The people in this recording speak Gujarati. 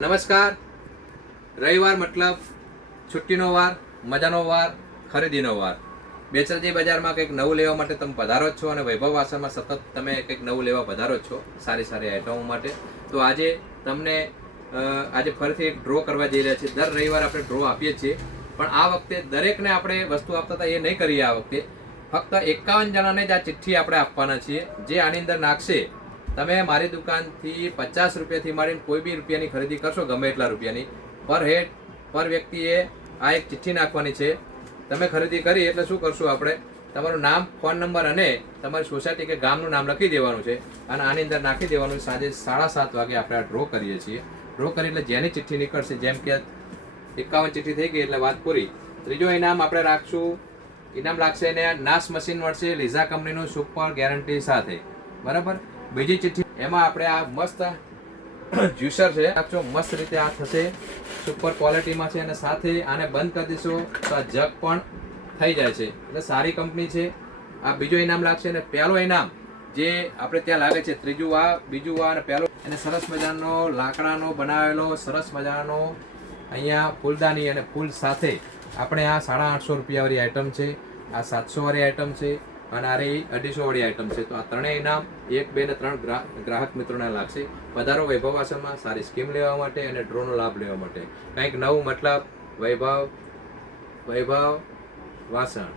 નમસ્કાર. રવિવાર મતલબ છુટ્ટીનો વાર, મજાનો વાર, ખરીદીનો વાર. બેચરજી બજારમાં કંઈક નવું લેવા માટે તમે પધારો જ છો અને વૈભવ વાસણમાં સતત તમે કંઈક નવું લેવા પધારો જ છો સારી સારી આઈટમો માટે. તો આજે તમને આજે ફરીથી એક ડ્રો કરવા જઈ રહ્યા છીએ. દર રવિવાર આપણે ડ્રો આપીએ છીએ, પણ આ વખતે દરેકને આપણે વસ્તુ આપતા હતા એ નહીં કરીએ. આ વખતે ફક્ત 51 જણાને જ આ ચિઠ્ઠી આપણે આપવાના છીએ. જે આની અંદર નાખશે, તમે મારી દુકાનથી 50 રૂપિયાથી માંડીને કોઈ બી રૂપિયાની ખરીદી કરશો, ગમે એટલા રૂપિયાની, પર હેડ પર વ્યક્તિએ આ એક ચિઠ્ઠી નાખવાની છે. તમે ખરીદી કરી એટલે શું કરશું, આપણે તમારું નામ, ફોન નંબર અને તમારી સોસાયટી કે ગામનું નામ લખી દેવાનું છે અને આની અંદર નાખી દેવાનું. સાંજે 7:30 વાગે આપણે આ ડ્રો કરીએ છીએ. ડ્રો કરી એટલે જેની ચિઠ્ઠી નીકળશે, જેમ કે 51 ચિઠ્ઠી થઈ ગઈ એટલે વાત પૂરી. ત્રીજો ઇનામ આપણે રાખશું. ઇનામ લાગશે એને નાશ મશીન મળશે, લીઝા કંપનીનું સુપર ગેરંટી સાથે. બરાબર. બીજી ચિઠ્ઠી એમાં આપણે આ મસ્ત જ્યુસર છે, મસ્ત રીતે આ થશે, સુપર ક્વોલિટીમાં છે અને સાથે આને બંધ કરી દઈશો તો આ જગ પણ થઈ જાય છે, એટલે સારી કંપની છે. આ બીજો ઇનામ લાગશે. અને પહેલો ઇનામ જે આપણે ત્યાં લાગે છે, ત્રીજું આ, બીજું આ અને પહેલો, અને સરસ મજાનો લાકડાનો બનાવેલો સરસ મજાનો અહીંયા ફૂલદાની અને ફૂલ સાથે આપણે આ 850 રૂપિયાવાળી આઈટમ છે, આ 700 વાળી આઈટમ છે અને આ 250 વાળી આઈટમ છે. તો આ ત્રણેય ઇનામ 1, 2 ને 3 ગ્રાહક મિત્રોને લાગશે. પધારો વૈભવ વાસણમાં સારી સ્કીમ લેવા માટે અને ડ્રોનો લાભ લેવા માટે. કંઈક નવું મતલબ વૈભવ વાસણ.